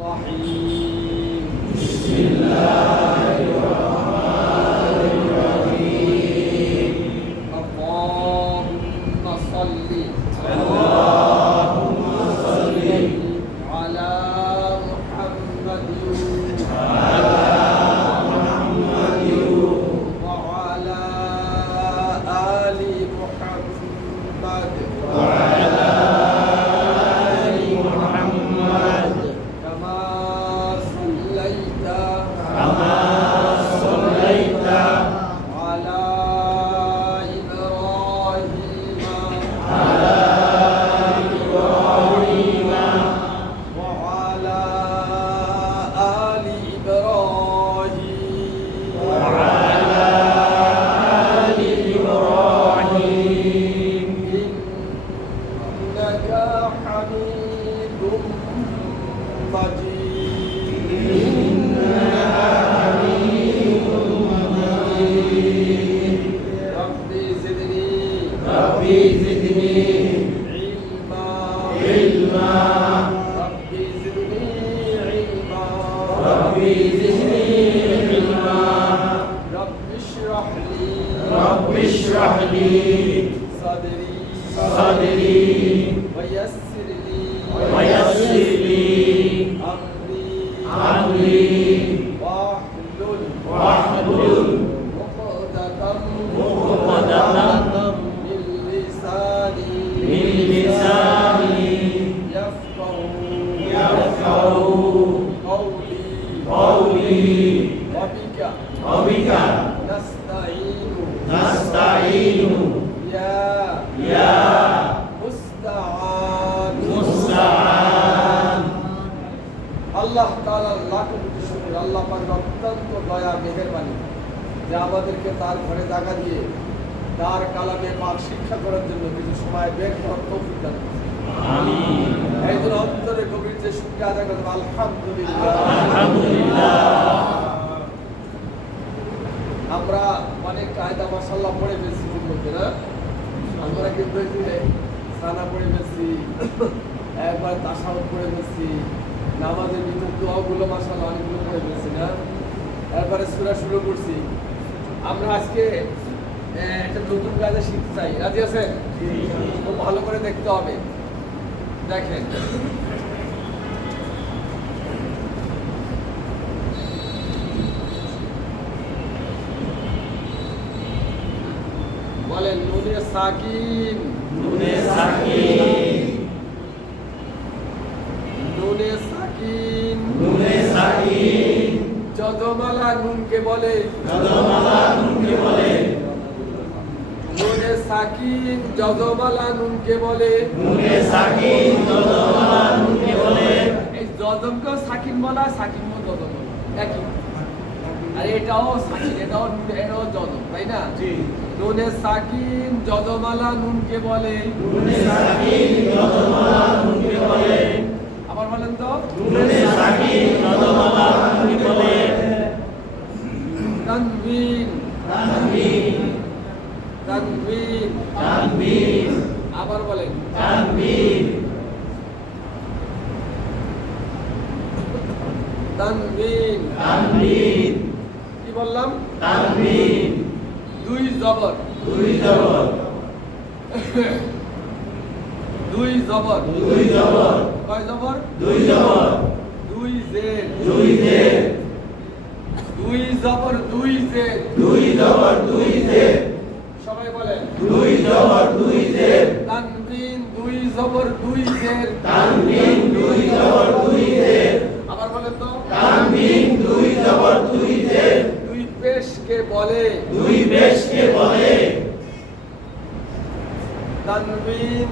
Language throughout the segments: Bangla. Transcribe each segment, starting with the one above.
الرحيم بسم الله الرحمن الرحيم اللهم صل على محمد وعلى آل محمد كما صليت على إبراهيم وعلى آل إبراهيم إنك حميد مجيد ربي زدني علما ربي زدني علما رب اشرح لي صدري ويسر لي أمري واحلل عقدة من لساني يفقه قولي وبك نستعين يا মুস্তাআন আল্লাহ তাআলার লাখ কোটি শুকর। আল্লাহ পাকের অত্যন্ত দয়া মেহেরবানি যে আমাদেরকে তার ঘরে জায়গা দিয়ে তার কালামে পাক শিক্ষা করার জন্য কিছু সময় বের করার তৌফিক দান করেছেন। আমিন। এই জন্য অন্তরে গভীর যে শুকরিয়া আদায় করব আলহামদুলিল্লাহ। আমরা অনেক কায়দা মাশাআল্লাহ পড়ে ফেলছি মধ্যে না, আমরা কিন্তু সানা পড়ে ফেলছি, একবার তাশাহুদ পড়ে ফেলছি, নামাজের ভিতর দোয়াগুলো মাশাআল্লাহ অনেকগুলো পড়ে ফেলছি না, এরপরে সূরা শুরু করছি। আমরা আজকে একটা নতুন কাজে শিখতে চাই, রাজি আছেন? খুব ভালো করে দেখতে হবে। দেখেন বলেন নুনে সাকিন যদমালা নুনকে বলে নুনে সাকিন যদমালা নুনকে বলে এই যদমকেও সাকিন বলা, সাকিন যদম একই। আর এটাও সাকিন, এটাও যদম, তাই না? নুনে সাকিন যদমালা নুনকে বলে। আবার বলেন তো, তানবিন আবার বলেন তানবিন কি বললাম? দুই জবর কয় জবর? দুই জের সবাই বলেন তানবিন দুই জবর দুই জের। আবার বলেন তো, দুই পেশকে বলে তানবিন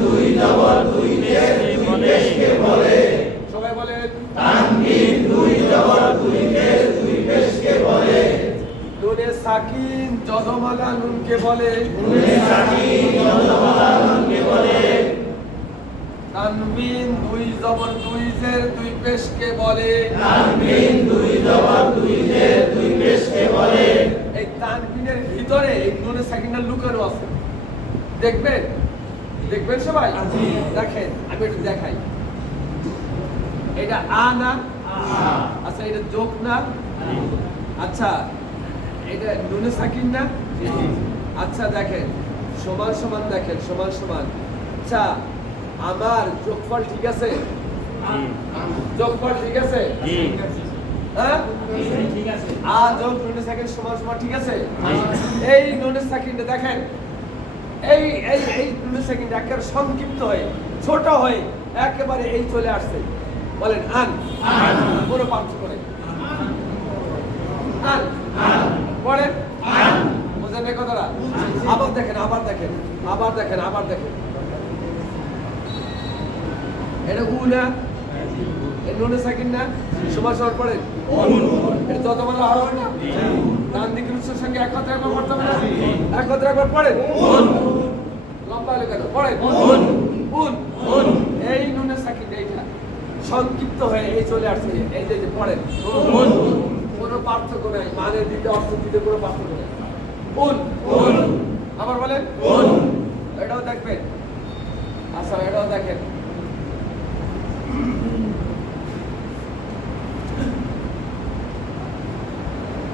দুই জবর দুই জের দুই পেশকে বলে। সবাই বলেন নুনে সাকিন যদমালা নুনকে বলে। তানবিন দুই জবর দুই জের দুই পেশকে বলে। এই তানবিনের ভিতরে এই নুনে সাকিনটা লুকানো আছে, দেখবেন দেখবেন সবাই? দেখেন আমি একটু দেখাই। এটা আ না? আচ্ছা এটা যোগ না? আচ্ছা এটা নুনে সাকিন না? আচ্ছা দেখেন সমান সমান, দেখেন সমান সমান। আচ্ছা আমার যোগফল ঠিক আছে? যোগফল ঠিক আছে? হ্যাঁ আ যোগ নুনে সাকিন সমান সমান ঠিক আছে? এই নুনে সাকিনটা দেখেন, এই এই এই নুনে সাকিনটা একেবারে সংক্ষিপ্ত হয়ে ছোট হয়ে একেবারে এই চলে আসছে। বলেন আন। কোনো পার্থক্য নেই। আন পড়েন। বোঝেন এই কথাটা? আবার দেখেন, আবার দেখেন, আবার দেখেন, আবার দেখেন। এটা উ না? নুনে সাকিন না? সমান সমান পড়েন। এটা যত বড় হরফ না? ডান দিকের উচ্চের সঙ্গে এক কথা একবার পড়তে হবে না? এক কথা একবার পড়েন। লম্বা হলে কেন? পড়েন। উন। এই নুনে সাকিন এইটা সংক্ষিপ্ত হয়ে এই চলে আসছে। এই যে পড়েন। কোনো পার্থক্য নাই, মানে দিতে অর্থ দিতে কোনো পার্থক্য নেই। উন। আবার বলেন। এটাও দেখবেন। আচ্ছা এটাও দেখেন।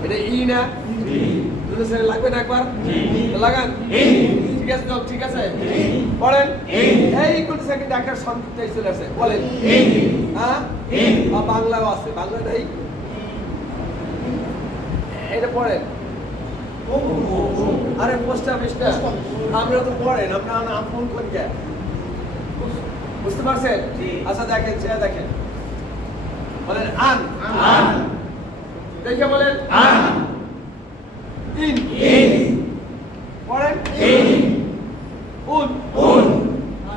এটা ই না? দুটো সেকেন্ড লাগবে না একবার? লাগান। ঠিক আছে যোগ, ঠিক আছে? পড়েন। এই কোন সেকেন্ড একটা সংক্ষিপ্ত এই চলে আসে। বলেন। হ্যাঁ বা বাংলাও আছে, বাংলাটাই এটা পড়েন। আরে পোস্ট অফিসটা আমরা তো পড়েন, আপনারা নাম ফোন করেন কে? বুঝতে পারছেন? আচ্ছা দেখেন, চেয়ে দেখেন। বলেন আন। দেখে বলেন ইন। পড়েন উন।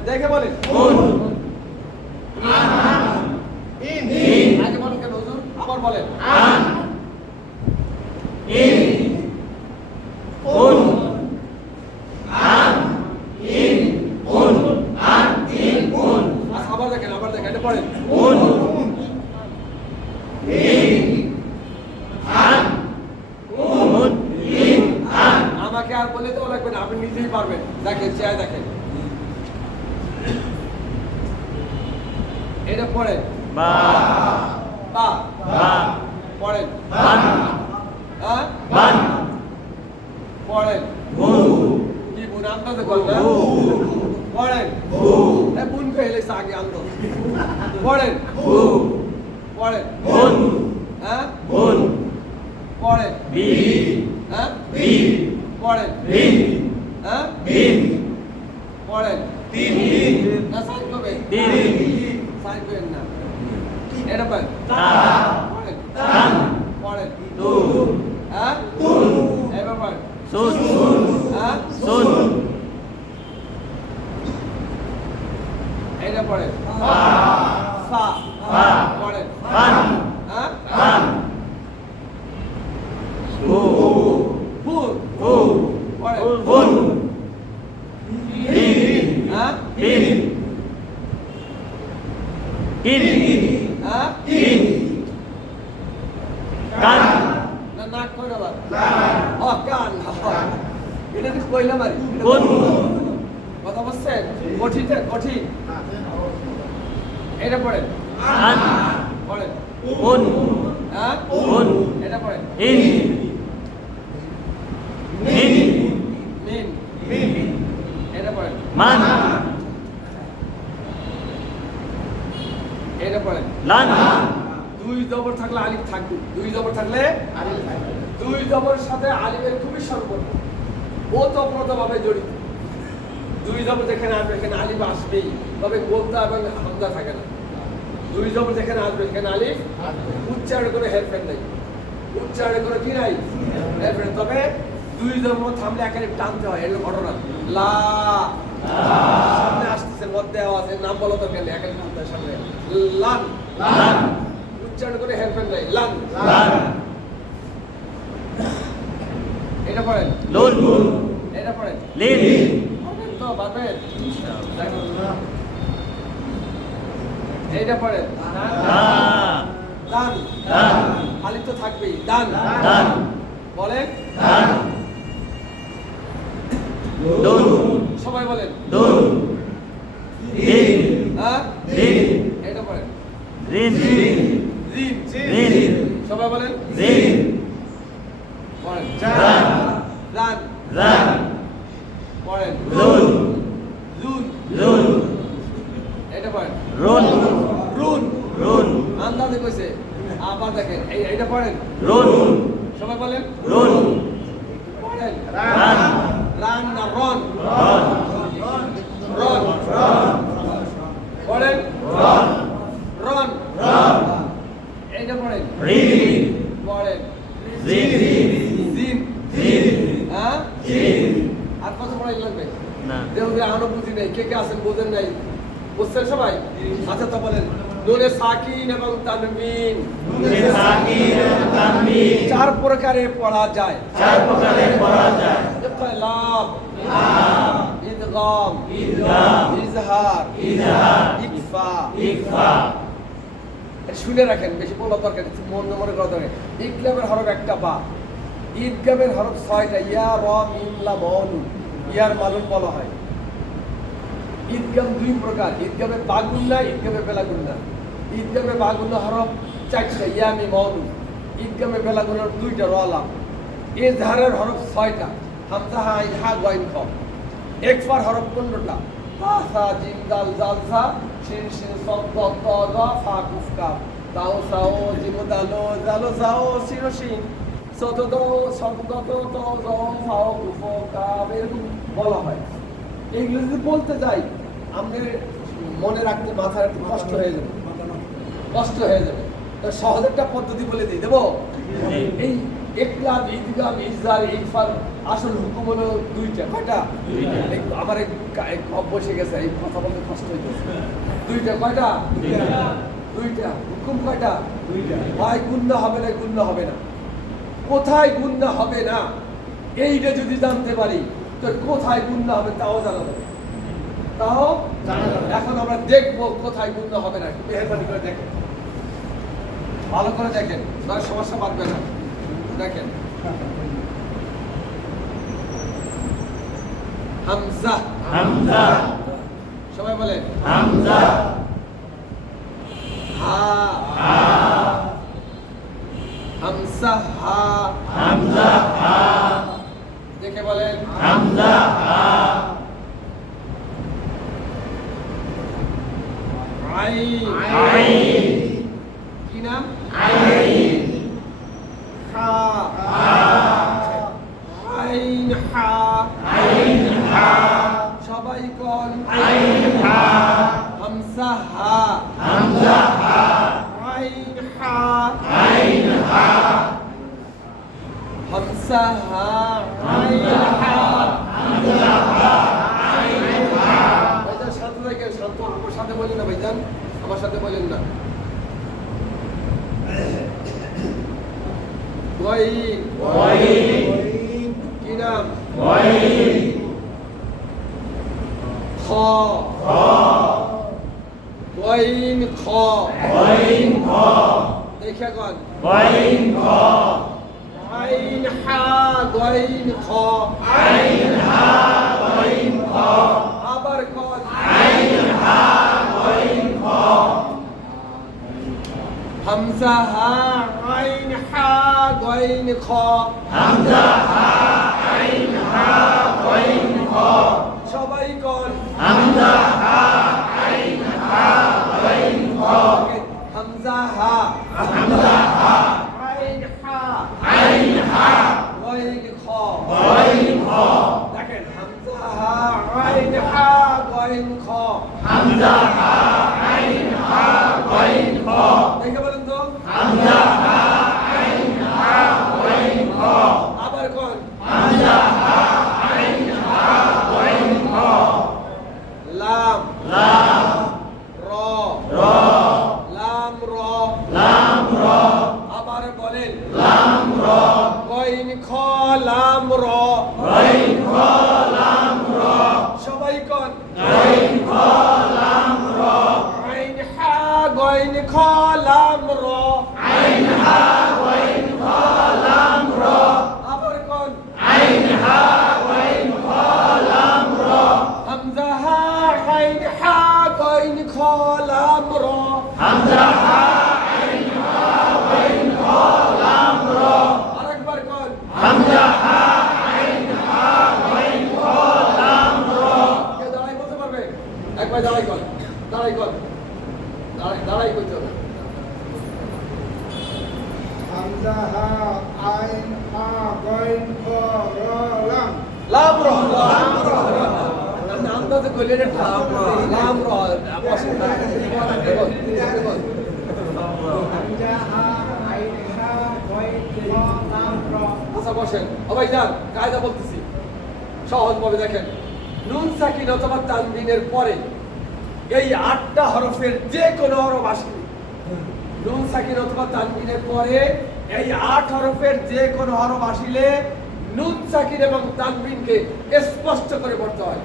দেখে বলেন আগে বলেন কেন হুজুর? আবার বলেন আচ্ছা আবার দেখেন, আবার দেখেন, এটা পড়েন আমাকে আর বলে তো লাগবে না, আপনি নিজেই পারবেন। দেখেন চেয়ে দেখেন। এটা পড়েন বা পড়েন পড়েন কি বুন আন্দাজে করলেন? পড়েন বুন খেলে আগে আন্দাজ পড়েন পড়েন হ্যাঁ পড়েন হ্যাঁ পড়েন হ্যাঁ পড়েন না সাইড করবেন সাইড করেন না। এটা পড়েন পড়েন পড়েন হ্যাঁ এবার পড়েন হ্যাঁ এটা পড়েন সা পড়েন হ্যাঁ কথা বলছেন কঠিনটা কঠিন। এটা পড়েন পড়েন হ্যাঁ এটা পড়েন মিন এটা পড়েন এটা পড়েন দুই জবর থাকলে আলিফ থাকবে, দুই জবর থাকলে দুই জবরের সাথে আলিফের খুবই সম্পর্ক, ওতপ্রোতভাবে জড়িত। দুই জবর যেখানে আসবে এখানে আলিফ আসবেই, তবে গোলতা এবং হামজা থাকে না। দুই জবর যেখানে আসবে সেখানে আলিফ উচ্চারণ করে হেরফের নাই, উচ্চারণ করে কি নাই হেরফের। তবে দুই জবর থামলে এখানে টানতে হয়, এর ঘটনা লা সামনে আসতেছে মধ্যে আওয়াজ, এর নাম বলো তো গেলে এখানে টানতে হয় সামনে লান উচ্চারণ করে হেরফের নাই লান। এটা পড়েন লুন এটা পড়েন লিন তো পারবেন। এইটা পড়েন দান আলিফ তো থাকবেই দান বলেন সবাই বলেন হ্যাঁ ঋণ এটা পড়েন ঋণ ঋণ ঋণ সবাই বলেন ঋণ পড়েন রান রান রান পড়েন রুন রুন রুন এটা পড়েন রুন রুন রুন আন্দাজে কইছে আবার দেখেন এইটা পড়েন রুন সবাই বলেন রুন পড়েন রান রান না রন রন রন পড়েন রন রন রন এইটা পড়েন ঋণ পড়েন ঋণ জিন ঋণ হ্যাঁ ঋণ আর কত পড়াই লাগবে না দেউরে আনো বুঝি নেই কে কে আছেন বোঝেন নাই বুঝছেন সবাই আচ্ছা তো বলেন নুনে সাকিন এবং তানবিন নুনে সাকিন এবং তানবিন চার প্রকারে পড়া যায় চার প্রকারে পড়া যায় ইকলাব ইদগাম ইদগাম ইজহার ইজহার ইকফা ইকফা এটা শুনে রাখেন বেশি বলা দরকার নেই, মনে করা দরকার নেই। ইকলাবের হরফ একটা বা ঈদগামের হরফ 6টা ইয়া র মিম লাম নুন ইয়ার মালুম বলা হয় ঈদগাম দুই প্রকার ঈদগামে বাগুন্না ঈদগামে বেলাগুন্না ঈদগামে বাগুন্না হরফ 4টা ইয়া মিম নুন ঈদগামে বেলাগুন্নার 2টা র লাম ইজহারের হরফ 6টা হামজা হা আইন হা গাইন খ ইকফার হরফ 15টা তা সা জিম দাল জাল সা শিন শিন সদ দ ত দ ফা কুফ কাফ তাও সাও জিম দালো জালো সাও শিন শিন সদ দ সদ দ ত ত জ ফাও কুফ কাফ এরকম বলা হয় এইগুলো যদি বলতে যাই আমাদের মনে রাখতে মাথার একটু কষ্ট হয়ে যাবে তো সহজ একটা পদ্ধতি বলে দিই দেবো এই ইকলাব ইদগাম ইজহার ইকফার আসল হুকুম হলো দুইটা কয়টা আমার এক অভ্যাস হয়ে গেছে এই কথা বলতে কষ্ট হইতেছে দুইটা কয়টা দুইটা হুকুম কয়টা হয় গুন্না হবে না গুন্না হবে না কোথায় গুন্না হবে না এইটা যদি জানতে পারি তো কোথায় গুন্না হবে তাও জানা যাবে তাও এখন আমরা দেখবো কোথায় গুন্না হবে না একটু মেহরবানি করে দেখেন ভালো করে দেখেন তার সমস্যা বাড়বে না দেখেন হামজা হামজা সবাই বলেন হামজা হা হা হামজা হা হামজা হা দেখে বলেন হামজা হা আইন আইন কি নাম আইন হা হা আইন হা আইন হা সবাই কোন আইন হা হামজা হা হামজা হা আইন হা আইন হা হামজা হা আইন হা হামজা হা আইন হা ভাইজান শান্ত থাকেন শান্ত আমার সাথে বলেন না ভাইজান আমার সাথে বলেন না গইন ওয়াইন কি নাম ওয়াইন খ খ গইন খ ওয়াইন খ দেখে কোন ওয়াইন খ আইন হা গইন খ আইন হা ওয়াইন খ আবার কোন আইন হা ওয়াইন খ হামজা হা আইন হা গইন খ হামজা হা আইন হা ওয়াইন খ সবাই কোন হামজা হা আইন হা ওয়াইন খ হামজা হা হামজা হা আইন হা আইন হা গইন খ ওয়াইন খ দেখেন হামজা হা আইন হা গইন খ হামজা হা আইন হা ওয়াইন খ দেখে বলেন তো হামজা হা আইন হা ওয়াইন খ আবার কোন হামজা হা আইন হা ওয়াইন খ লাম লাম র র লাম র লাম র আবার বলেন লাম র গইন খ লাম র ওয়াইন খ লাম র সবাই কোন ওয়াইন খ লাম র আইন হা গইন খ লাম র আইন হা ওয়াইন খ লাম র আবার কোন আইন হা ওয়াইন খ লাম র হামজা হা আইন হা লাম র হামজা হা আইন হা গাইন খ লাম র আরেকবার কর হামজা হা আইন হা গাইন খ লাম র কে দাঁড়াই বলতে পারবে একবার দাঁড়াই কর দাঁড়াই কর দাঁড়াই করতে হবে হামজা হা আইন হা গাইন খ র লাম লাম র নাম তো কইলে রে লাম র বসে হামজা হা আইন হা গাইন খ লাম র আচ্ছা বসেন ও ভাই যান কায়দা বলতেছি সহজ ভাবে দেখেন নুন সাকিন অথবা তানবিনের পরে এই 8টা হরফের যে কোনো হরফ আসলে নুন সাকিন অথবা তানবিনের পরে এই 8 হরফের যে কোনো হরফ আসিলে নুন সাকিন এবং তানবিনকে স্পষ্ট করে পড়তে হয়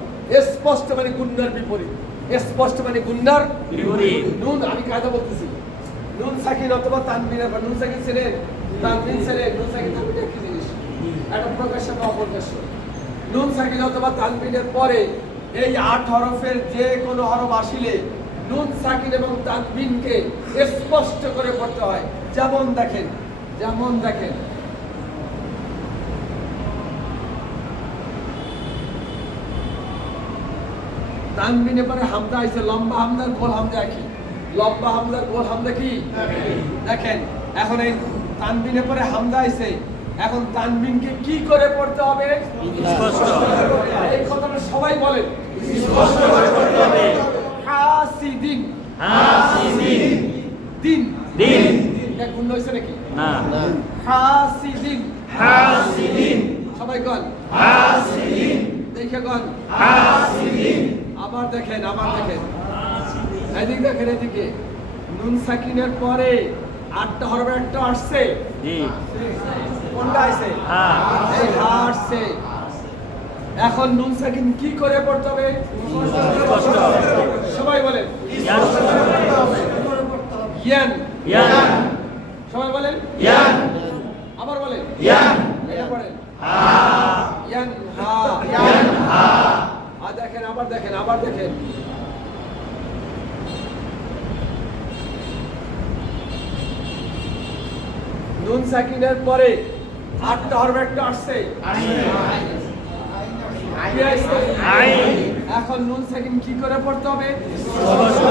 স্পষ্ট মানে গুন্নার বিপরীত স্পষ্ট মানে গুন্নার বিপরীত। নুন আমি কায়দা বলতেছি নুন সাকিন অথবা তানবিনের পর নুন সাকিন ছিলেন তানবিন ছিলেন নুন সাকিন তানবিন একই জিনিস একটা প্রকাশ্য বা অপ্রকাশ্য নুন সাকিন অথবা তানবিনের পরে এই 8 হরফের যে কোনো হরফ আসিলে নুন সাকিন এবং তানবিনকে স্পষ্ট করে পড়তে হয় যেমন দেখেন তানবিনের পরে হামজা আইছে লম্বা হামজার গোল হামজা একই লম্বা হামজার গোল হামজা কি দেখেন এখন এই তানবিনের পরে হামজা আইছে এখন তানবিনকে কি করে পড়তে হবে স্পষ্ট। এই কথাটা সবাই বলেন স্পষ্ট করে পড়তে হবে। হাসিদিন হাসিদিন দিন দিন এটা গুণ হইছে নাকি না হাসিদিন হাসিদিন সবাই কোন হাসিদিন দেখে কোন হাসিদিন আবার দেখেন এদিকে নুন সাকিনের পরে 8টা হরফের একটা আসছে জি কোনটা আসছে হ্যাঁ এই হা আসছে এখন নুন সাকিন কি করে পড়তে হবে স্পষ্ট সবাই বলেন ইয়ান ইয়ান ইয়ান সবাই বলেন ইয়ান আবার বলেন ইয়ান এটা পড়েন হা ইয়ান হা ইয়ান হা আর দেখেন আবার দেখেন নুন সাকিনের পরে 8টা হরফ একটা আসছে কি আসছে? আইন এখন নুন সাকিন কি করে পড়তে হবে স্পষ্ট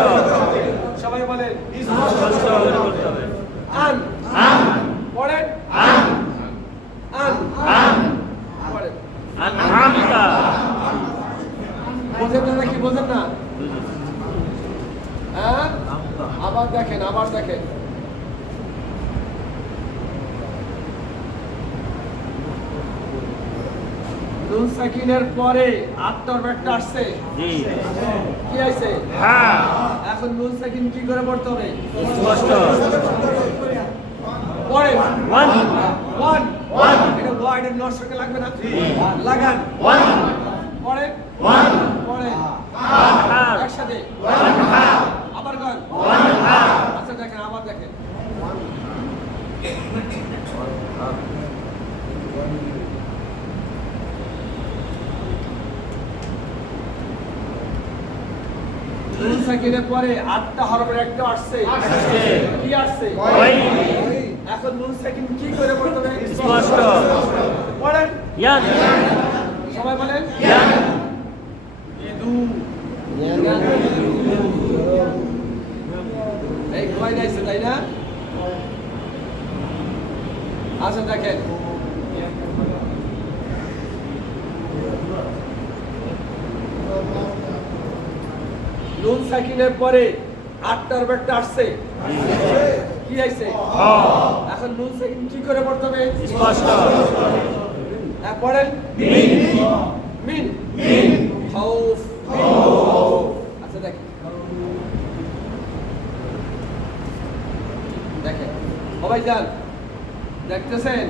সবাই বলেন স্পষ্ট করে পড়তে হবে আন আন পড়েন আন আন আন পড়েন আনহামতা বোঝেন না নাকি বোঝেন না হ্যাঁ আবার দেখেন নুন সাকিনের পরে 8টা হরফ একটা আসছে জি কি আইছে হ্যাঁ এখন নুন সাকিন কি করে পড়তে হবে স্পষ্ট পড়েন ওয়ান ওয়ান ওয়ান এটা ওয়ার্ডের নষ্টকে লাগবে না লাগান ওয়ান পড়েন ওয়ান পড়েন হ্যাঁ একসাথে ওয়ান হ্যাঁ আবার গান ওয়ান হ্যাঁ আচ্ছা দেখেন আবার দেখেন নুন সাকিনের পরে 8টা হরফের একটা আসছে কি আসছে ওয়াই এখন নুন সাকিন কি করে পড়তে হবে স্পষ্ট পড়েন ইয়ান সবাই বলেন ইয়ান ইদু এই কয় নাইছে তাই না আচ্ছা দেখেন নুন সাকিনের পরে 8টার ব্যাটটা আসছে কি আইছে এখন নুন সাকিন কি করে পড়তে হবে স্পষ্ট হ্যাঁ পড়েন মিন মিন মিন খাউফ আচ্ছা দেখেন দেখেন সবাই যান দেখতেছেন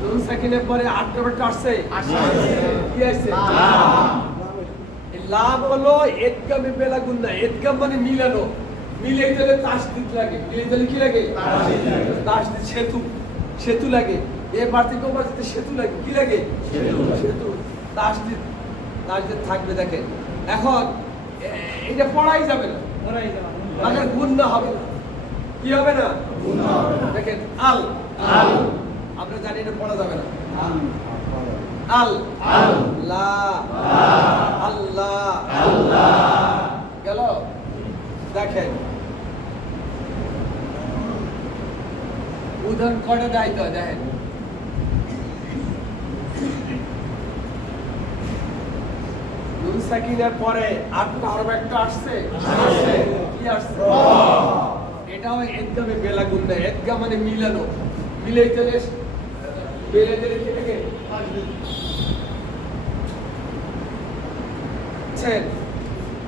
নুন সাকিনের পরে 8টার ব্যাটটা আসছে কি আইছে এই লাভ হলো এদগামে বেলা গুন্না এদগাম মানে মিলানো মিলে গেলে তাসদিদ লাগে মিলে গেলে কি লাগে তাসদিদ সেতু সেতু লাগে এ পার্থক্য পার্থক্য সেতু লাগে কি লাগে সেতু তাসদিদ তাসদিদ থাকবে। দেখেন এখন এটা পড়াই যাবে না, মানে গুণ হবে না। কি হবে না? দেখেন আল আল আমরা জানি এটা পড়া যাবে না। আল আল লা আল্লাহ আল্লাহ গেল। দেখেন উদাহরণ করে দেয় তো, দেখেন নুন সাকিনের পরে আটটা হরফ একটা আসছে, কি আসছে? এটাও একদমে বেলা গুণ, এদগা মানে মিলানো, মিলেই দিলে বেলে দিলে কি থাকে?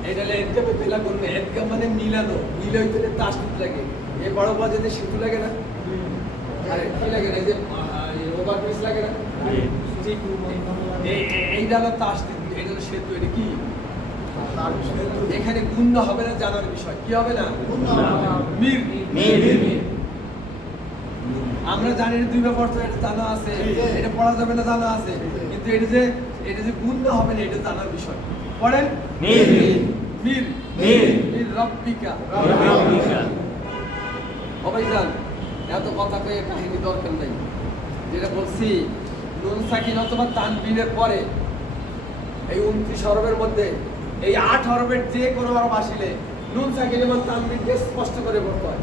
এটা একদমে বেলা গুণ, এদগা মানে মিলানো, মিলে দিলে তাসদিদ লাগে। এই বড় বড় যদি সেতু লাগে না, আরে কি লাগে না, এই যে ওভারব্রিজ লাগে না, ঠিক এইটা হলো তাসদিদ, এটা হলো সেতু। এটা কি? এখানে গুণ হবে না, জানার বিষয়। কি হবে না? মির মির আমরা জানি দুই ব্যাপার তো, এটা জানা আছে, এটা পড়া যাবে না, জানা আছে, কিন্তু এটা যে গুণ হবে না, এটা জানার বিষয়। পড়েন মির মির মির মির রব্বিকা। রব্বিকা ভাইজান এত কথা কয়ে কাহিনী দরকার নেই। যেটা বলছি নুন সাকিন অথবা তানবিনের পরে এই 29 হরফের মধ্যে এই 8 হরফের যে কোনো হরফ আসিলে নুন সাকিন এবং তানবিনকে স্পষ্ট করে পড়তে হয়।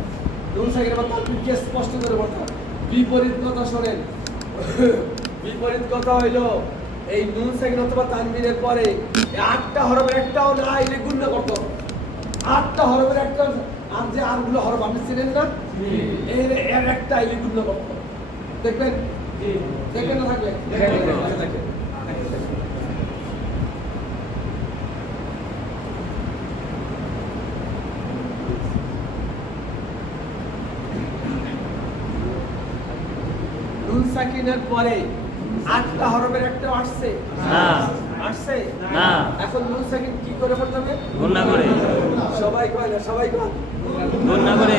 নুন সাকিন এবং তানবিনকে স্পষ্ট করে পড়তে হয়। বিপরীত কথা শোনেন, বিপরীত কথা হইল এই নুন সাকিন অথবা তানবিনের পরে 8টা হরফের একটাও না আইলে গুণ করতে হবে। 8টা হরফের একটা, আর যে আরগুলো হরফ আপনি চিনেন না, এর একটা আইলে গুণ করতে হবে। দেখবেন দেখবেন না থাকলে দেখেন নুন সাকিনের পরে 8টা হরফের একটা আসছে না আসছে না এখন নুন সাকিন কি করে পড়তে হবে? গুণ না করে সবাই কয় না, সবাই কয় গুণ না করে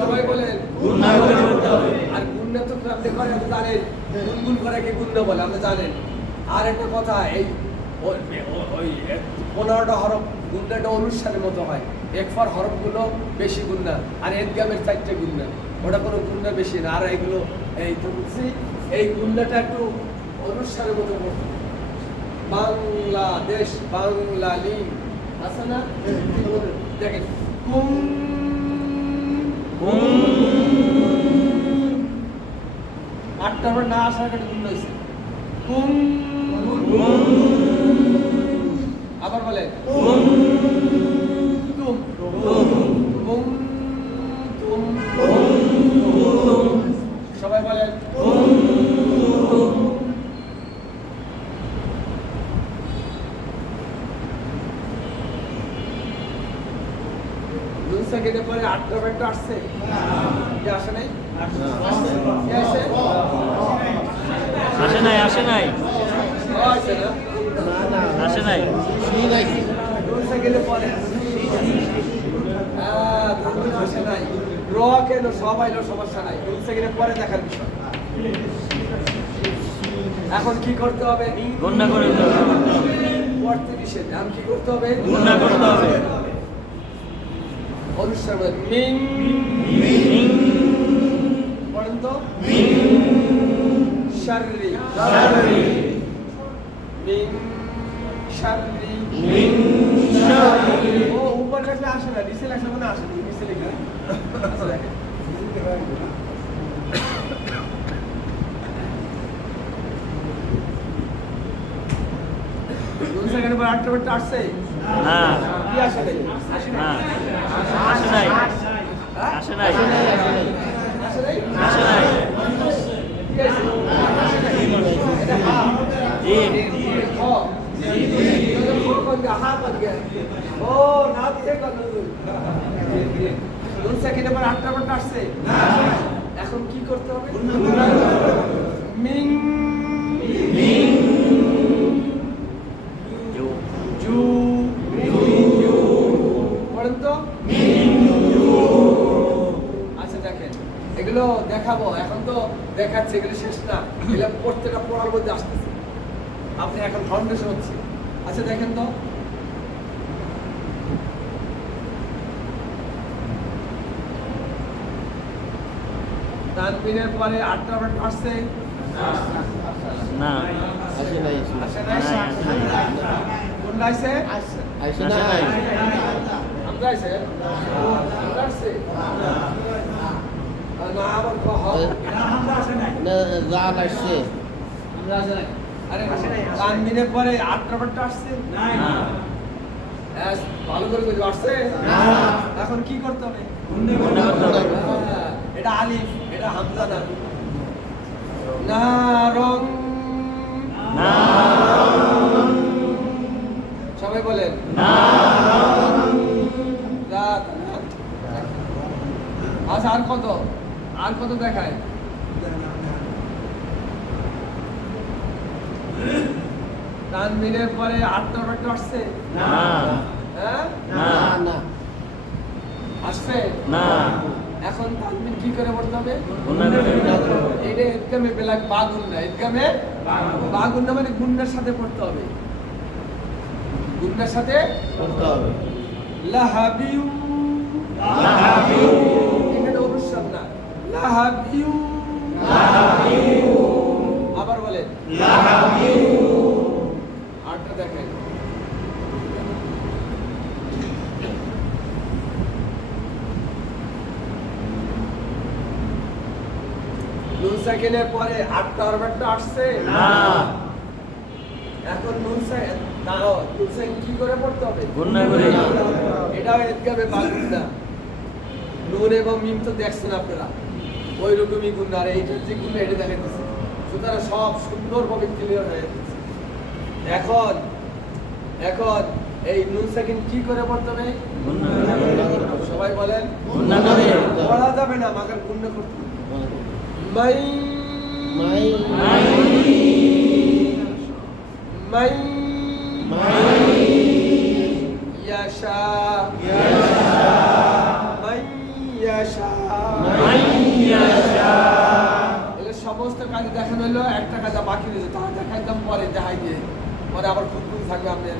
সবাই বলেন গুণ না করে পড়তে হবে। আর গুণনা তো আপনি করে আপনি জানেন, গুনগুন করে কি গুণনা বলে আপনি জানেন। আর একটা কথা, এই ওই 15টা হরফ গুণনাটা অনুষ্ঠানের মতো হয়। একফার হরফগুলো বেশি গুণনা, আর এদগামের 4টে গুণনা, ওটা কোনো গুণনা বেশি না। আর এইগুলো এই তো বুঝছি, এই গুণনাটা একটু অনুষ্ঠানের মতো করতে। বাংলাদেশ বাংলালি আছে না, দেখেন কুম আটটা আমরা না আসার কাছে গুণ হয়েছে কুম। আবার বলেন তুম কুম তুম। সবাই বলেন নুন সাকিনের পরে 8টা ব্যাটটা আসছে, কি আসে নাই? কি আসে? আসে নাই আসে নাই আসে না? আসে নাই নুন সাকিনের পরে তাহলে আসে নাই। র কেন সব আইলো, সমস্যা নাই। নুন সাকিনের পরে দেখার বিষয়। এখন কি করতে হবে? গুণ না করে পড়তে নিষেধ, এখন কি করতে হবে? গুণ না করতে হবে। অনুষ্ঠান মিং পড়েন তো শাররি শাররি মিং শাররি মিন শাররি ও উপর লেখলে আসে না, নিচে লেখলে মানে আসে না, নিচে লিখলে আচ্ছা দেখেন নুন সাকিনের পর 8টা ব্যাটটা আসছে, না কি আসে নাই? না আসে নাই আসে নাই আসে নাই? আসে নাই কি আসে? এটা হা জিম খ হা বন গয়া ও না দিয়ে কত নুন সাকিনের পর 8টা ব্যাটটা আসছে, এখন কি করতে হবে? মিং মিন জু পড়েন তো। আচ্ছা দেখেন এগুলো দেখাবো, এখন তো দেখাচ্ছে, এগুলো শেষ না, এগুলো প্রত্যেকটা পড়ার মধ্যে আসতেছে। আপনি এখন ফাউন্ডেশন হচ্ছে, আচ্ছা দেখেন তো তানবিনের পরে 8টা ব্যাট আসছে না আসে নাই কোনটা আসছে আসে নাই আমরা আসছে আমরা আসছে না আবার কহ না জাল আসছে আরে তানবিনের পরে 8টা ব্যাট আসছে না হ্যাঁ, ভালো করে বুঝতে পারছে না। এখন কি করতে হবে গুণনা করতে হবে। হ্যাঁ, এটা আলিফ এটা হামজা না নারং নারং সবাই বলেন নারং রাত আচ্ছা আর কত দেখায় তানবিনের পরে 8টা ব্যাট আসছে না হ্যাঁ না না আসছে না এখন তানবিন কি করে পড়তে হবে গুণনা করতে হবে। এটা ইদগামে বেলাগ বাগুন না ইদগামে বাগুন না মানে গুণনার সাথে পড়তে হবে গুণনার সাথে করতে হবে লাহাবিউ লাহাবিউ এখানে অনুস্বার না লাহাবিউ লাহাবিউ আবার বলেন লাহাবিউ আটটা দেখেন নুন সাকিনের পরে 8টা অরবেটটা আসছে না এখন নুন সাকিন কি করে পড়তে হবে গুণনা করে এটাও ইদগামে বাগুন না নুন এবং মিম তো দেখছেন আপনারা ওই রকমই গুণ আর এইটা যে গুণ এটা দেখাইতেছে সুতরাং সব সুন্দরভাবে ক্লিয়ার হয়ে যাচ্ছে এখন এই নুন সাকিন কি করে পড়তে হবে গুণনা করে সবাই বলেন গুণনা করে পড়া যাবে না মাগার গুণ করতে হবে। মাই মাই মাই মাই ইয়াশা মাই ইয়াশা মাই ইয়াশা এগুলো সমস্ত কাজে দেখানো হলো একটা কাজ বাকি রয়েছে তাহলে দেখাইতাম পরে দেখাই দিয়ে পরে আবার খুব থাকবে আপনার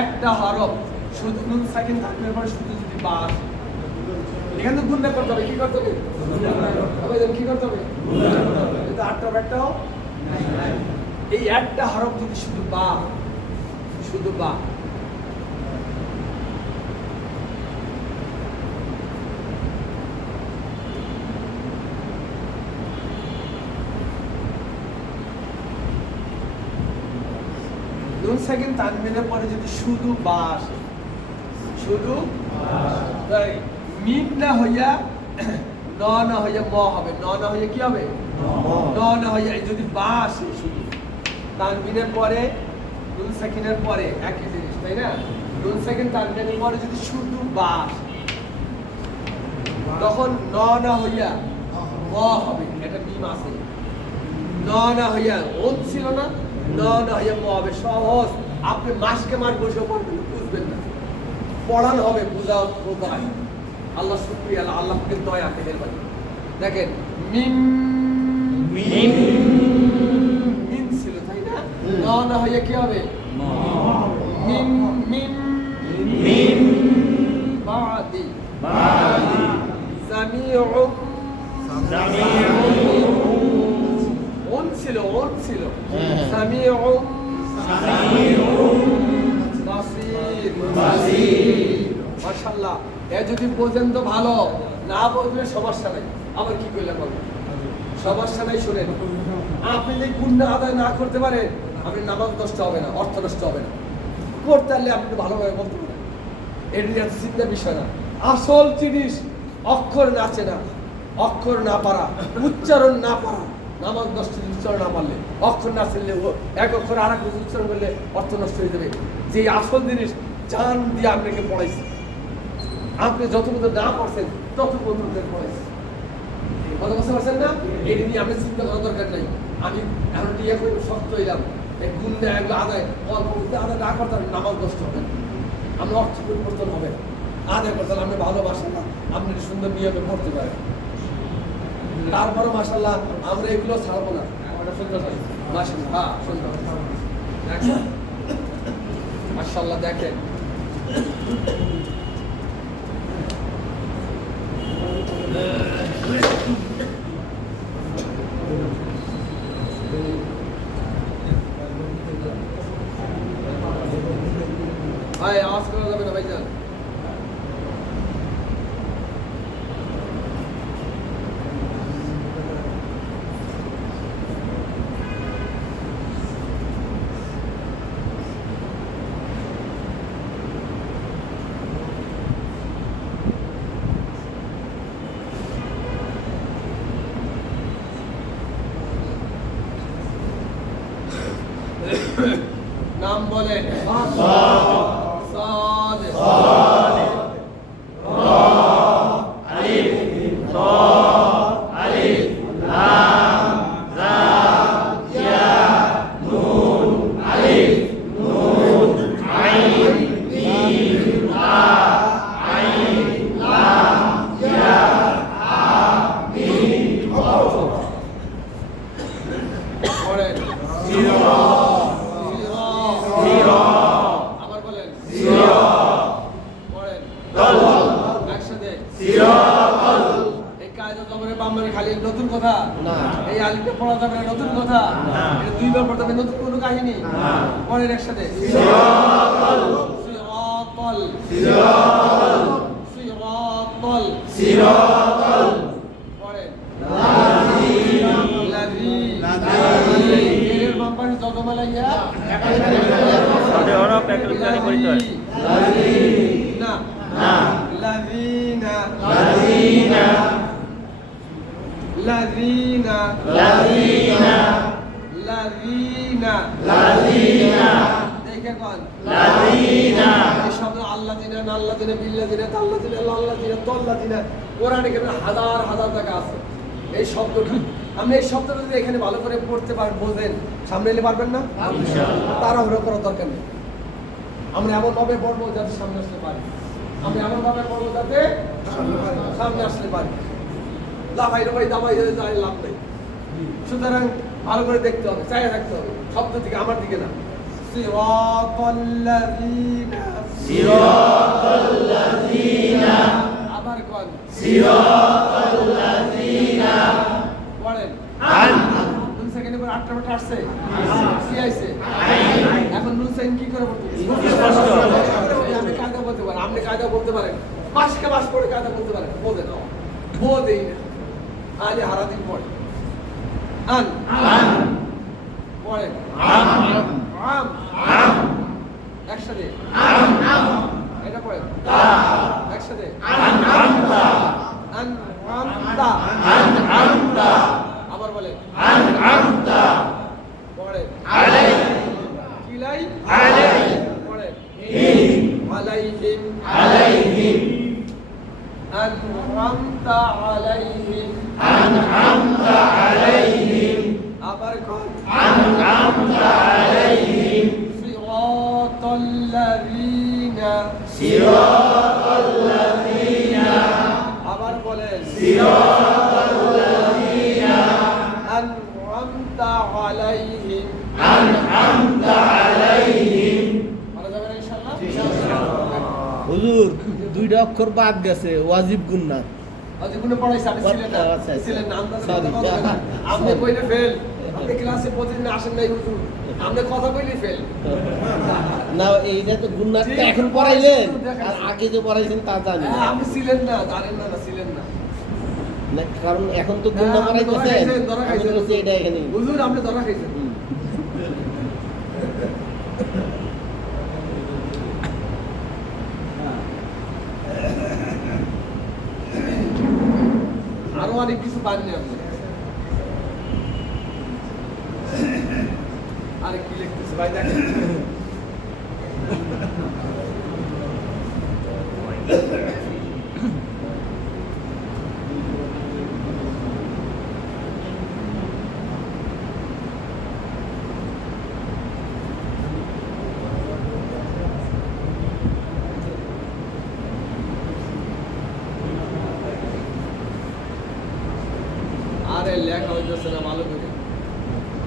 একটা হরফ শুধু নুন সাকিন থাকবে পরে শুধু যদি বাস এখানে তো গুণনা করতে হবে কি করতে হবে কি করতে হবে কিন্তু 8টা ব্যাটটাও এই একটা হরফ যদি শুধু বা নুন সাকিন তানবিনের পরে যদি শুধু বাস শুধু তাই মিম না হইয়া না হইয়া ম হবে না হইয়া কি হবে না হইয়া এই যদি বা আসে শুধু তানবিনের পরে নুন সাকিনের পরে একই জিনিস তাই না নুন সাকিন তানবিনের পরে যদি শুধু বা আসে, তখন না হইয়া ম হবে এটা মিম আছে না হইয়া ওন ছিল না না হইয়া ম হবে সহজ আপনি মাসকে মাস বসে পড়বেন বুঝবেন না পড়ানো হবে বুঝা বোঝায় আল্লাহ শুকরিয়া আল্লাহকে দয়া পেয়ে দেখেন মিম মিম মিম ছিল তাই না না হইয়া কি হবে মিম মিম মিম বাদি বাদি সামিউম সামিউম ওন ছিল হ্যাঁ। সামিউম সামিউম বাসির বাসির মাশাআল্লাহ এ যদি বোঝেন তো ভালো না বুঝলে সমস্যা নাই আবার কি করলে বলবেন সমস্যা নাই শুনেন আপনি যদি গুণা আদায় না করতে পারেন আপনি নামাজ নষ্ট হবে না অর্থ নষ্ট হবে না করতে পারলে আপনি ভালোভাবে বলতে পারেন এটি এত চিন্তার বিষয় না আসল জিনিস অক্ষর নাচে না অক্ষর না পারা উচ্চারণ না পারা নামাজ নষ্ট উচ্চারণ না পারলে অক্ষর না চিনলে এক অক্ষর আর এক উচ্চারণ করলে অর্থ নষ্ট হয়ে যাবে যে আসল জিনিস জান দিয়ে আপনাকে পড়াইছে আপনি যত পর্যন্ত না পারছেন তত পর্যন্ত পড়াইছে কথা বুঝতে পারছেন না এটি নিয়ে আপনি চিন্তা করার দরকার নাই আমি এখন ইয়ে করে শক্ত হইলাম এই গুণ এগুলো আদায় অল্প আদায় না করতে নামাজ নষ্ট হবে না আপনার অর্থ পরিবর্তন হবে না আদায় করতে আপনি ভালোবাসেন না আপনি সুন্দর নিয়মে পড়তে পারেন তারপরে মাশাআল্লাহ আমরা এগুলো ছাড়বো না। মাশাআল্লাহ, হ্যাঁ সুন্দর। দেখেন মাশাআল্লাহ, দেখেন ভাই আওয়াজ করা যাবে না ভাইজান। নাম বলে সাদ পড়েন আবার বলেন পড়েন একসাথে এই কায়দা জবরের বাম্মারে খালি নতুন কথা না। এই আলিফটা পড়া যাবে না নতুন কথা এটা দুইবার পড়তে হবে, নতুন কোনো কাহিনী পড়েন একসাথে সিরাতাল পড়েন এর বাম্পারে জগমালাইয়া না লাযিনা দেখে কোন এই শব্দ আল্লাযিনা নাল্লাযিনা বিল্লাযিনা তাল্লাযিনা লাল্লাযিনা তাল্লাযিনা কোরআনে কেন হাজার হাজার টাকা আছে এই শব্দটা। আপনি এই শব্দটা যদি এখানে ভালো করে পড়তে পারেন, বোঝেন, সামনে এলে পারবেন না? তাড়াহুড়ো করার দরকার নেই। আমরা এমন ভাবে পড়বো যাতে সামনে আসতে পারি, আমরা এমন ভাবে পড়বো যাতে সামনে আসতে পারি। লাফাই রবাই দাবাই যায় লাভ নেই। সুতরাং ভালো করে দেখতে হবে, চাইয়া থাকতে হবে, শব্দ দিকে আমার দিকে না। আবার কোন পড়েন নুন সেকেন্ডে পর 8টা বাটা আসছে সি আইছে এখন নুন সেকেন্ড কি করে বলতে আমি কায়দা বলতে পারি, আপনি কায়দা বলতে পারেন, মাসকে মাস পরে কায়দা বলতে পারেন, বলতে নাও বোধেই না। আলে হারাদিন পড়ে আন পড়েন আম একসাথে এটা পড়েন একসাথে আবার বলেন পড়েন কিলাই পড়েন আলাইহিম আনআমতা আলাইহিম আবার কোন আনআমতা আলাইহিম সিরাতাল্লাযিনা আবার বলেন সিরাতাল্লাযিনা আনআমতা আলাইহিম বলা যাবে না ইনশাআল্লাহ? হুজুর দুইটা অক্ষর বাদ গেছে, ওয়াজিব গুন্নাত। আজ কোন পড়াইছে আপনি ছিলেন না? আচ্ছা, আচ্ছা। ছিলেন না, আন্দাজ Sorry. করতে পারবেন না। আপনি কইলে ফেল, আপনি ক্লাসে প্রতিদিন আসেন নাই হুজুর, আপনি কথা কইলে ফেল। না এইটা তো গুন্নাতটা এখন পড়াইলেন, দেখাইছি। আর আগে যে পড়াইছেন তা জানি না। হ্যাঁ, আপনি ছিলেন না, জানেন না, ছিলেন না। না, কারণ এখন তো গুন্না হ্যাঁ, আপনি ধরা পড়াইতেছেন, খাইছেন, ধরা আমি খাইছেন। বলছি এটা এখানে। হুজুর আপনি ধরা খাইছেন। আরো অনেক কিছু পাননি আপনি। আরে কি লিখতেছে ভাই দেখেন।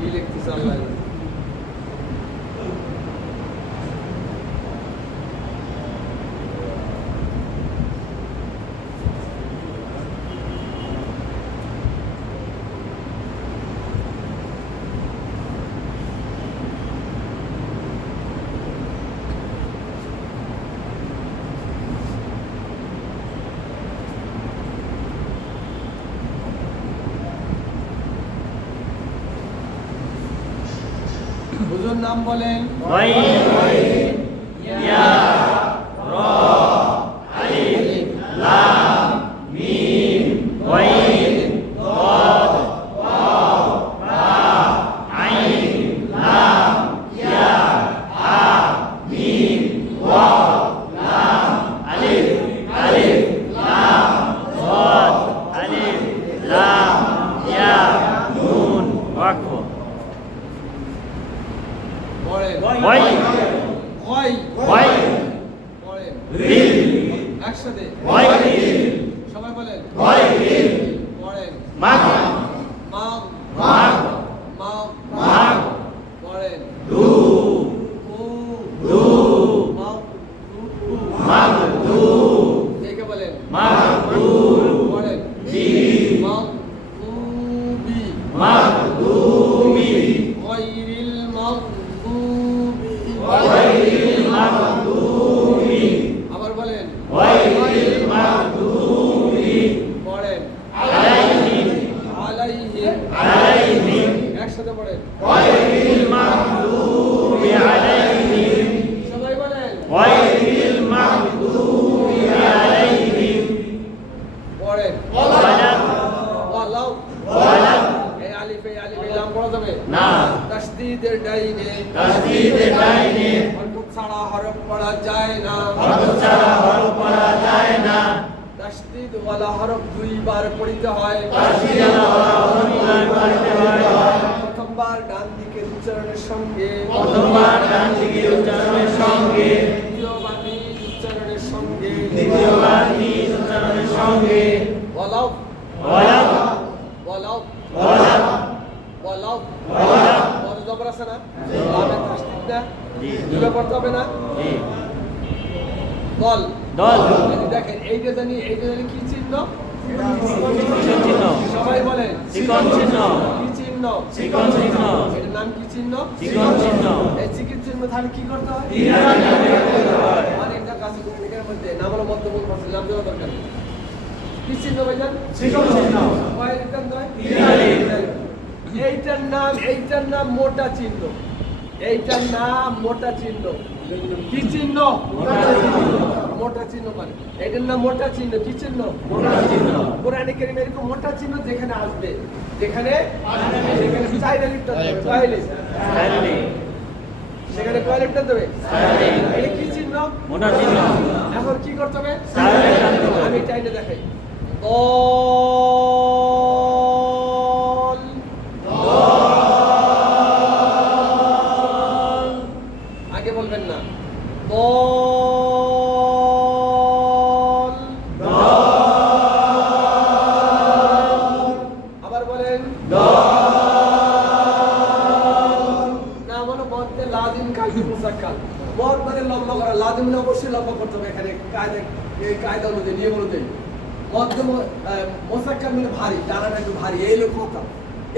কি লিখতেছে আল্লাহ জানে। হুজুর নাম বলেন। ওয়াইন ইয়া র আলিফ লাম মিম ওয়াইন দাদ ওয়াও রা আইন লাম ইয়া হা মিম ওয়াও লাম আলিফ আলিফ লাম দাদ আলিফ লাম ইয়া নুন ওয়াকফ পড়েন। ওয়াইন ওয়াই ওয়াইন পড়েন রিল একসাথে ওয়াইন সবাই বলেন। ওয়াইন পড়েন মাগ মাগ মাগ মাগ মাগ পড়েন দু উ দু মাগ উ মাগ দু দেখে বলেন মাগ দু পড়েন বি মাগ বি মাগ দু বি গায়রিল মাগদুবি ওয়াইল মাগদুবি আবার বলেন ওয়াইল মাগদুবি পড়েন আলাইহিম আলাইহিম আলাইহিম একসাথে পড়েন ওয়াইল মাগদুবি আলাইহিম সবাই বলেন ওয়াইল মাগদুবি আলাইহিম পড়েন ওয়ালাদ ওয়ালাউ ওয়ালাদ এই আলিফে লাম পড়া যাবে না তাসদীদের ডাইনে তাসদীদে ডাইনে হরকত ছাড়া হরফ পড়া যায় না হরফ ছাড়া হরফ পড়া যায় না তাসদীদ ওয়ালা হরফ দুইবার পড়িতে হয় তাসদীদ ওয়ালা হরফ দুইবার পড়তে হয় প্রথমবার ডান দিকের উচ্চারণের সঙ্গে প্রথমবার ডান দিকের উচ্চারণের সঙ্গে দ্বিতীয়বার নিজ উচ্চারণের সঙ্গে দ্বিতীয়বার নিজ উচ্চারণের সঙ্গে ওয়ালাউ ওয়ালাদ ওয়ালাউ ওয়ালাদ ওয়ালাউ ওয়ালাদ বড় জবর আছে না লামে তাসদীদ না জি দুইবার পড়তে হবে না জি দল দল এই দেখেন এইটা জানি কি চিহ্ন চিহ্ন সবাই বলেন চিকন চিহ্ন কি চিহ্ন চিকন চিহ্ন এটার নাম কি চিহ্ন চিকন চিহ্ন এই চিকন চিহ্ন তাহলে কি করতে হয় অনেকটা কাছে কোরআনের মধ্যে নাম হলো মধ্যমূল ফাসল নাম দেওয়া দরকার নেই। কি চিহ্ন ভাইজান চিকন চিহ্ন কয় লিটার নয় তিন। এইটার নাম মোটা চিহ্ন এইটার নাম মোটা চিহ্ন কি চিহ্ন মোটা চিহ্ন মানে এটার নাম মোটা চিহ্ন কি চিহ্ন মোটা চিহ্ন কোরআনে কারীমে এরকম মোটা চিহ্ন যেখানে আসবে যেখানে চাইলে লিখতে হবে চাইলে তাইলে সেখানে কয় লিখতে হবে তাইলে এটা কি চিহ্ন মোটা চিহ্ন এখন কি করতে হবে তাইলে টানতে হবে। আমি চাইলে দেখাই আগে বলবেন না আবার বলেন না মানে বলতে লাজিম কালবি মুসাক্কাল বল মানে লম্বা করা লাজিম না অবশ্যই লম্বা করতে হবে এখানে কায়দা অনুযায়ী নিয়ম অনুযায়ী মধ্যম মোসাক্কাল মানে ভারী টানাটা একটু ভারী এই লোক কথা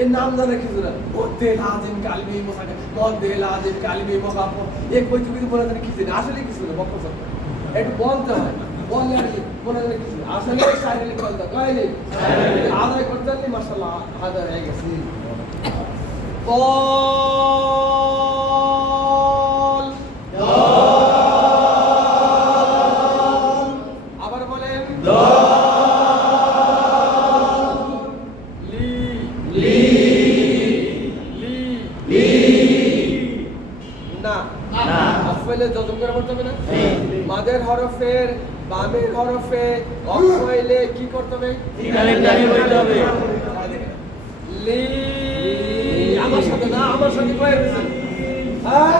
এর নাম জানা কিছু না মধ্যে লাজিম কালবি মোসাক্কাল মধ্যে লাজিম কালবি মোকাফ এক বইতে কিছু মনে জানে কিছু না আসলে কিছু না বক্ষ একটু বলতে হয় বললে আর কি মনে জানে কিছু না আসলে শারীরিক বলতে কয়নি আদায় করতে পারলে মাশাআল্লাহ আদায় হয়ে গেছে আবার বলেন লি লি লি লি না না অফেলে যতম করে পড়তে হবে না জি। মাদের হরফের বামের হরফে অফেলে কি করতে হবে ইকালের টানে বলতে হবে লি আমার সাথে না আমার সাথে কয়ে দিয়েছেন হ্যাঁ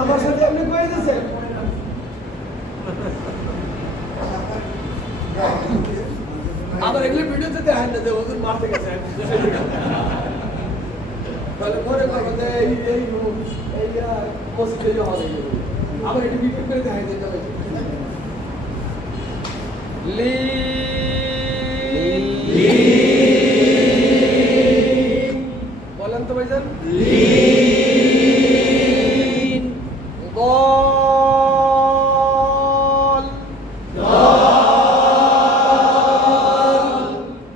আমার সাথে আপনি কয়ে দিয়েছেন আবার এগুলো ভিডিওতে দেখেন না যে ওদের মারতে গেছে তাহলে মনে করো যে এই মসজিদে হবে আবার এটা বিক্রি করে দেখাই দিতে হবে বলেন তো ভাইজান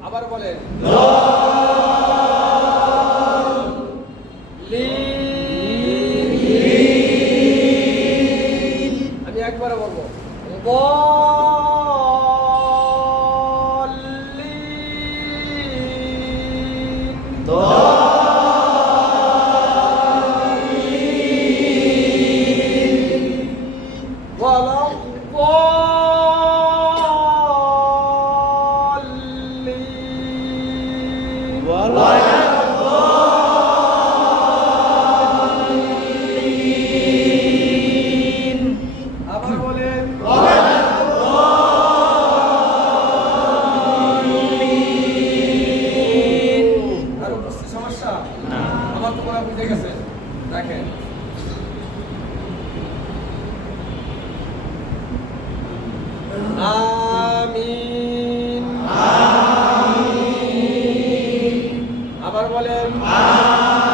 আবার বলেন আমি একবারে বলবো আবার বলেন আরো বুঝতে সমস্যা আমার তো পড়া বুঝে গেছে দেখেন আমিন আবার বলেন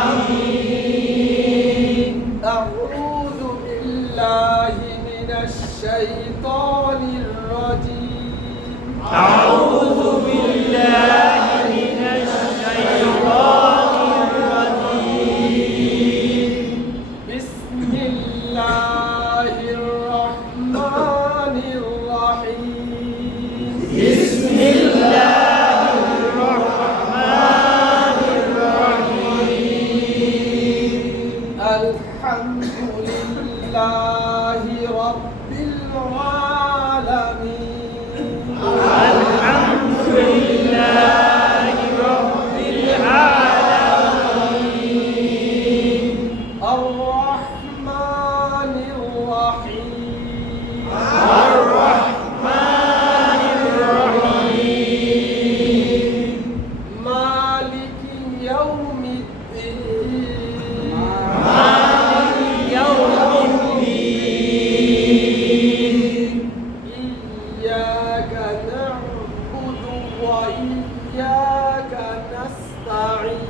আমিন আউযু বিল্লাহি মিনাশ শাইতানির রাজীম أعوذ بالله من الشيطان الرجيم বিসমিল্লাহির রহমানির রহিম بسم الله الرحمن الرحيم আলহামদুলিল্লাহি রাব্বিল আলামিন الحمد لله رب العالمين আর-রাহমানির রহিম الرحمن الرحيم মালিকি ইয়াউমিদ্দিন مالك يوم الدين ইয়্যাকা না'বুদু ওয়া ইয়্যাকা নাস্তাঈন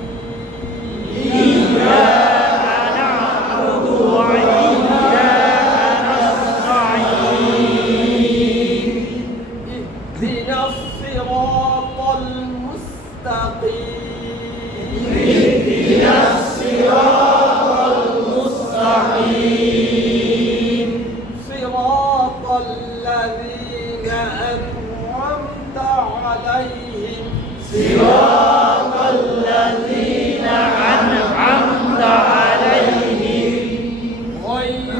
إياك نعبد وإياك نستعين اهدنا الصراط المستقيم اهدنا الصراط المستقيم صراط الذين أنعمت عليهم صراط الذين أنعمت عليهم غير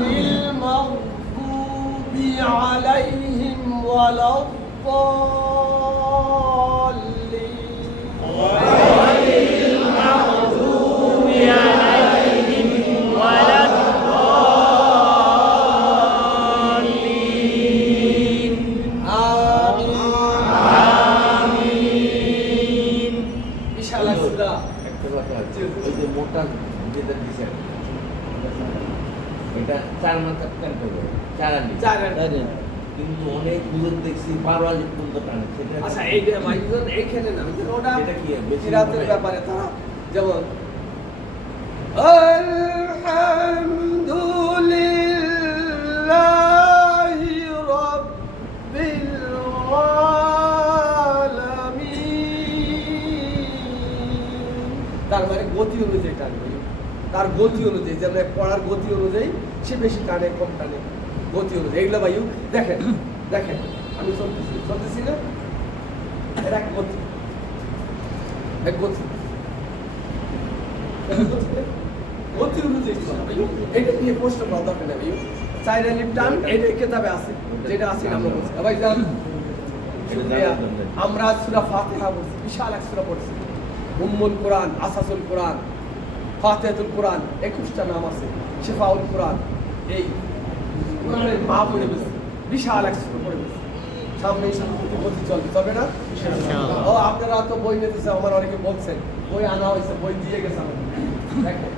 المغضوب عليهم ولا الضالين غير المغضوب عليهم ولا الضالين آمين বিশাল সূরা একটা কথা হচ্ছে ওই যে মোটা যেটা দিছে এটা 4 মাথা টান করবে 4 আনি কিন্তু অনেক বুঝে দেখছি 12 আনি পর্যন্ত টানে সেটা আচ্ছা এইটা ভাইজন এইখানে না ওই ওটা এটা কি বেশি সিরাতের হবে? ব্যাপারে তারা যেমন আলহামদুলিল্লাহি রাব্বিল আলামিন তার মানে গতি অনুযায়ী টানবে তার গতি অনুযায়ী যেমন পড়ার গতি অনুযায়ী সে বেশি টানে কম টানে গতি অনুযায়ী এগুলো ভাইও দেখেন দেখেন আমি চলতেছি না এটা এক গতি এক গতি গতি অনুযায়ী চলা ভাইও এটা নিয়ে প্রশ্ন করা দরকার নেই ভাইও চাইনা লিপটান এটা কেতাবে আছে যেটা আছে আমরা বলছি ভাই জান আমরা সূরা ফাতিহা বলছি বিশাল এক সূরা পড়ছি উম্মুল কোরআন আসাসুল কোরআন ফাতিহাতুল কোরআন 21টা নাম আছে শিফাউল কোরআন এই কোরআনের মা পড়ে বসে বিশাল এক সূরা পড়ে বসে সামনে গতি চলবে তবে না ও আপনারা তো বই নিতেছে আমার অনেকে বলছেন বই আনা হয়েছে, বই দিয়ে গেছে আমাদের। দেখো